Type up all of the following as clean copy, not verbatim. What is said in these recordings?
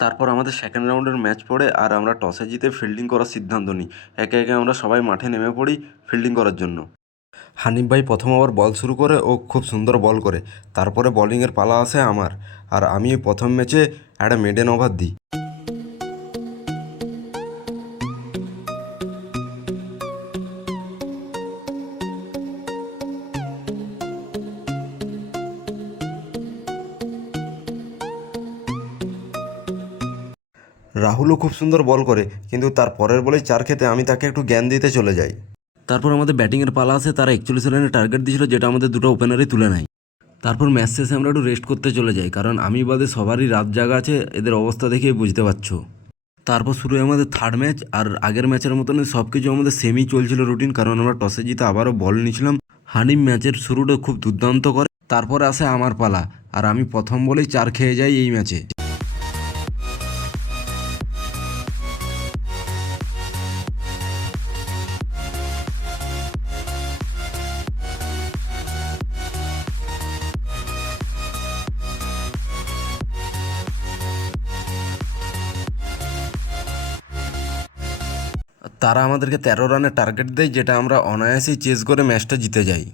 তারপর আমাদের সেকেন্ড রাউন্ডের ম্যাচ পড়ে আর আমরা টসে জিতে ফিল্ডিং করার সিদ্ধান্ত নিই। একে একে আমরা সবাই মাঠে নেমে পড়ি ফিল্ডিং করার জন্য। হানিফ ভাই প্রথম ওভার বল শুরু করে ও খুব সুন্দর বল করে। তারপরে বলিংয়ের পালা আসে আমার, আর আমি প্রথম ম্যাচে একটা মেডেন ওভার দিই। রাহুলও খুব সুন্দর বল করে, কিন্তু তার পরের বলেই 4 খেতে আমি তাকে একটু জ্ঞান দিতে চলে যাই। তারপর আমাদের ব্যাটিংয়ের পালা আসে, তারা 41 রানের টার্গেট দিয়েছিল, যেটা আমাদের দুটো ওপেনারই তুলে নেয়। তারপর ম্যাচ শেষে আমরা একটু রেস্ট করতে চলে যাই, কারণ আমি বাদে সবারই রাত জাগা আছে, এদের অবস্থা দেখেই বুঝতে পারছো। তারপর শুরু হয় আমাদের থার্ড ম্যাচ, আর আগের ম্যাচের মতনই সব কিছু আমাদের সেমই চলছিল রুটিন, কারণ আমরা টসে জিতে আবারও বল নিয়েছিলাম। হানিফ ম্যাচের শুরুটা খুব দুর্দান্ত করে। তারপরে আসে আমার পালা, আর আমি প্রথম বলেই 4 খেয়ে যাই এই ম্যাচে। তারা আমাদেরকে 13 রানের টার্গেট দেয়, যেটা আমরা অনায়াসেই চেস করে ম্যাচটা জিতে যাই।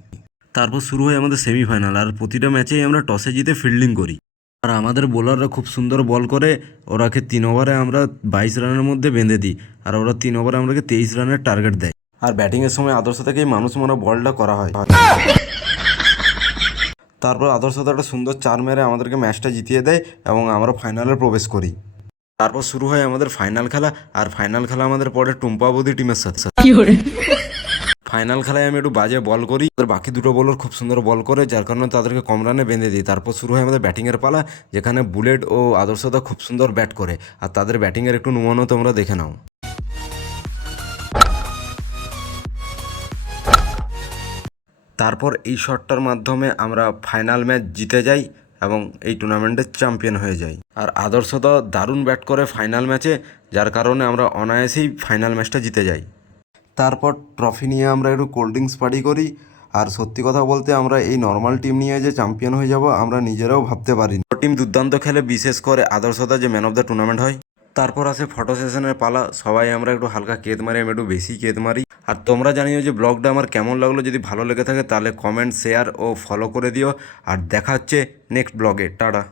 তারপর শুরু হয় আমাদের সেমিফাইনাল, আর প্রতিটা ম্যাচেই আমরা টসে জিতে ফিল্ডিং করি। আর আমাদের বোলাররা খুব সুন্দর বল করে, ওরাকে 3 ওভারে আমরা 22 রানের মধ্যে বেঁধে দিই, আর ওরা 3 ওভারে আমাদেরকে 23 রানের টার্গেট দেয়। আর ব্যাটিংয়ের সময় আদর্শ থেকেই মানুষ মারা বলটা করা হয়। তারপর আদর্শ একটা সুন্দর 4 মেরে আমাদেরকে ম্যাচটা জিতিয়ে দেয় এবং আমরা ফাইনালে প্রবেশ করি। তারপর শুরু হয় আমাদের ফাইনাল খেলা, আর ফাইনাল খেলা আমাদের পড়ে টুম্পাবতী টিমের সাথে। ফাইনাল খেলায় আমি একটু বাজে বল করি, বাকি দুটো বোলার খুব সুন্দর বল করে, যার কারণে তাদেরকে কম রানে বেঁধে দিই। তারপর শুরু হয় আমাদের ব্যাটিংয়ের পালা, যেখানে বুলেট ও আদর্শতা খুব সুন্দর ব্যাট করে, আর তাদের ব্যাটিংয়ের একটু নমুনা তোমরা দেখে নাও। তারপর এই শটটার মাধ্যমে আমরা ফাইনাল ম্যাচ জিতে যাই এবং এই টুর্নামেন্টের চ্যাম্পিয়ন হয়ে যাই। আর আদর্শতা দারুণ ব্যাট করে ফাইনাল ম্যাচে, যার কারণে আমরা অনায়াসেই ফাইনাল ম্যাচটা জিতে যাই। তারপর ট্রফি নিয়ে আমরা একটু কোল্ড ড্রিঙ্কস পার্টি করি। আর সত্যি কথা বলতে আমরা এই নর্মাল টিম নিয়ে যে চ্যাম্পিয়ন হয়ে যাব আমরা নিজেরাও ভাবতে পারিনি। টিম দুর্দান্ত খেলে, বিশেষ করে আদর্শতা যে ম্যান অফ দ্য টুর্নামেন্ট হয়। তারপর আসে ফটো সেশনের পালা, সবাই আমরা একটু হালকা কেদ মারি, আমি একটু বেশি কেদ মারি। আর তোমরা জানিও যে ব্লগটা আমার কেমন লাগলো, যদি ভালো লেগে থাকে তাহলে কমেন্ট, শেয়ার ও ফলো করে দিও। আর দেখা হচ্ছে নেক্সট ব্লগে। টাটা।